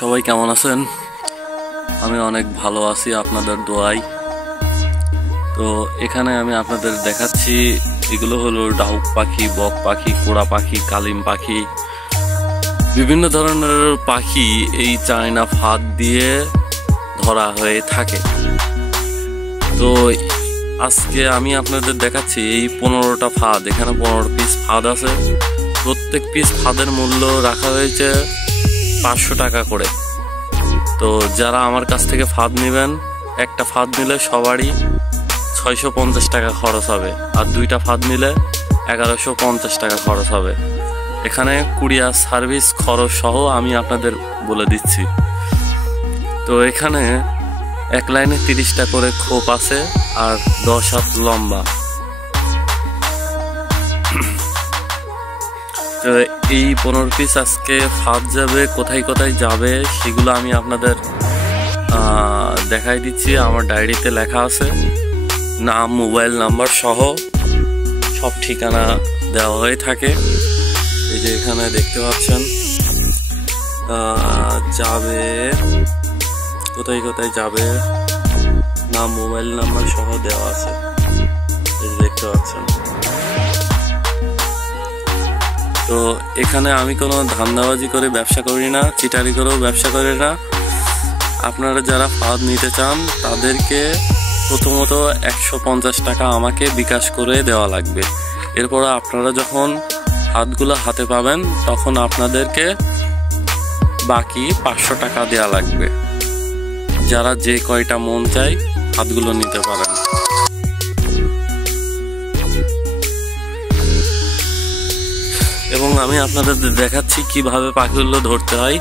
সবাই কেমন আছেন? আমি অনেক ভালো আছি আপনাদের দোয়ায়। তো এখানে আমি আপনাদের দেখাচ্ছি, এগুলো হলো ডাউক পাখি, বক পাখি, কোড়া পাখি, কালিম পাখি, বিভিন্ন ধরনের পাখি এই চায়না ফাঁদ দিয়ে ধরা হয়ে থাকে। তো আজকে আমি আপনাদের দেখাচ্ছি এই 15টা ফাঁদ। এখানে 15 পিস ফাঁদ আছে। প্রত্যেক পিস ফাঁদের মূল্য রাখা হয়েছে 500 টাকা করে। তো যারা আমার কাছ থেকে ফাঁদ নেবেন, একটা ফাঁদ নিলে সবারই 650 টাকা খরচ হবে, আর 2টা ফাঁদ নিলে 1150 টাকা খরচ হবে। এখানে কুরিয়ার সার্ভিস খরচ সহ আমি আপনাদের বলে দিচ্ছি। তো এখানে এক লাইনে 30টা করে খোপ আছে আর 10 হাত লম্বা। তো এই 15 পিস আজকে ফাঁদ যাবে, কোথায় কোথায় যাবে সেগুলো আমি আপনাদের দেখাই দিচ্ছি। আমার ডায়েরিতে লেখা আছে, নাম, মোবাইল নাম্বার সহ সব ঠিকানা দেওয়া হয়ে থাকে। এই যে এখানে দেখতে পাচ্ছেন যাবে, কোথায় কোথায় যাবে, নাম, মোবাইল নাম্বার সহ দেওয়া আছে। এই যে দেখতে পাচ্ছেন। তো এখানে আমি কোনো ধান্দাবাজি করে ব্যবসা করি না, চিটারি করেও ব্যবসা করি না। আপনারা যারা ফাঁদ নিতে চান তাদেরকে প্রথমত 150 টাকা আমাকে বিকাশ করে দেওয়া লাগবে। এরপর আপনারা যখন ফাঁদগুলো হাতে পাবেন তখন আপনাদেরকে বাকি 500 টাকা দেওয়া লাগবে। যারা যে কয়টা মন চায় ফাঁদগুলো নিতে পারেন। এবং আমি আপনাদের দেখাচ্ছি কিভাবে পাখিগুলো ধরতে হয়।